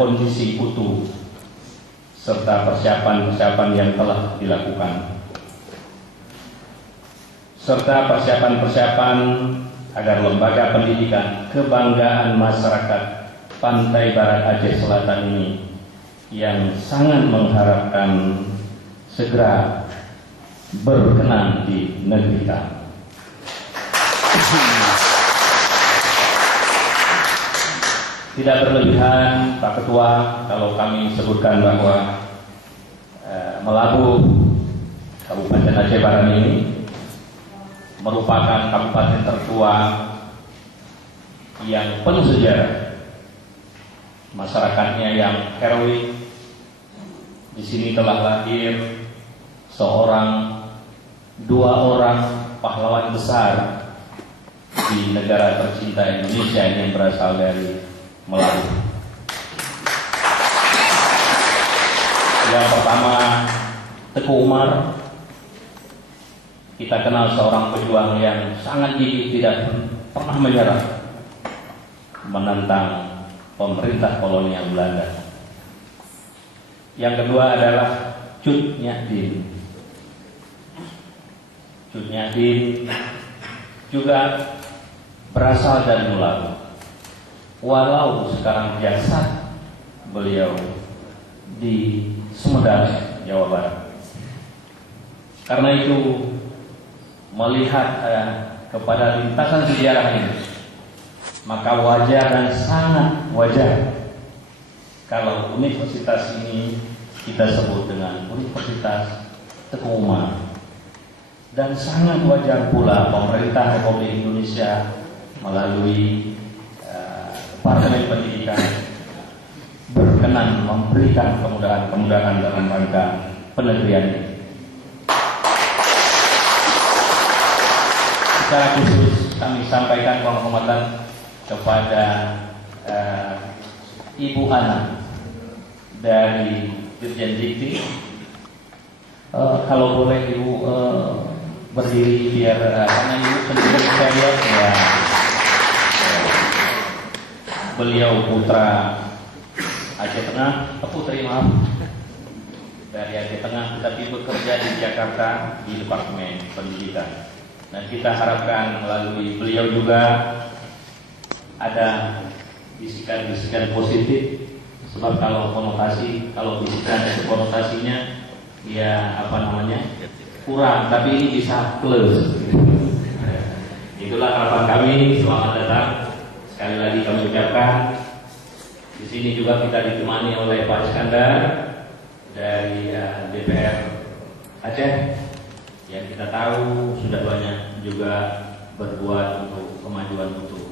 kondisi utuh serta persiapan-persiapan yang telah dilakukan, serta persiapan-persiapan agar lembaga pendidikan kebanggaan masyarakat Pantai Barat Aceh Selatan ini yang sangat mengharapkan segera berkenan di negeri kami. Tidak berlebihan Pak Ketua kalau kami sebutkan bahwa Melabuh Kabupaten Aceh Barat ini merupakan kabupaten tertua yang penuh sejarah, masyarakatnya yang heroik. Di sini telah lahir dua orang pahlawan besar di negara tercinta Indonesia yang berasal dari Melabuh. Yang pertama, Teguh Umar. Kita kenal seorang pejuang yang sangat gigih, tidak pernah menyerah menentang pemerintah kolonial Belanda. Yang kedua adalah Cut Nyak Dien. Cut Nyak Dien juga berasal dari Melabuh, walau sekarang jasad beliau di Sumedang, Jawa Barat. Karena itu, melihat kepada lintasan sejarah ini, maka wajar dan sangat wajar kalau universitas ini kita sebut dengan Universitas Teguh Umar. Dan sangat wajar pula pemerintah Republik Indonesia melalui Departemen Pendidikan berkenan memberikan kemudahan-kemudahan dalam rangka penegrian ini. Secara khusus kami sampaikan penghormatan kepada Ibu Ana dari Dirjen Dikti. Kalau boleh Ibu berdiri biar karena Ibu sendiri saya lihat ya, beliau putra Aceh Tengah, putri maaf, dari Aceh Tengah, tetapi bekerja di Jakarta di Departemen Pendidikan. Dan kita harapkan melalui beliau juga ada bisikan-bisikan positif, sebab kalau bisikan itu konotasinya ya kurang, tapi ini bisa plus. Itulah harapan kami. Selamat datang sekali lagi kami ucapkan. Di sini juga kita ditemani oleh Pak Iskandar dari DPR Aceh, yang kita tahu sudah banyak juga berbuat untuk kemajuan utuh.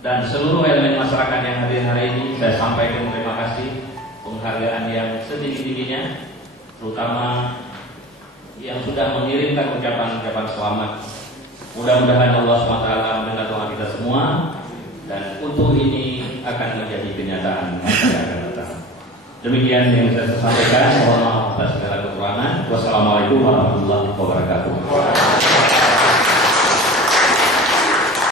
Dan seluruh elemen masyarakat yang hadir hari ini, saya sampaikan terima kasih, penghargaan yang setinggi-tingginya, terutama yang sudah mengirimkan ucapan-ucapan selamat. Mudah-mudahan Allah SWT mendengar doa kita semua, dan utuh ini akan menjadi kenyataan yang akan datang. Demikian yang saya sampaikan. Mohon maaf atas segala kekurangan. Wassalamualaikum warahmatullahi wabarakatuh.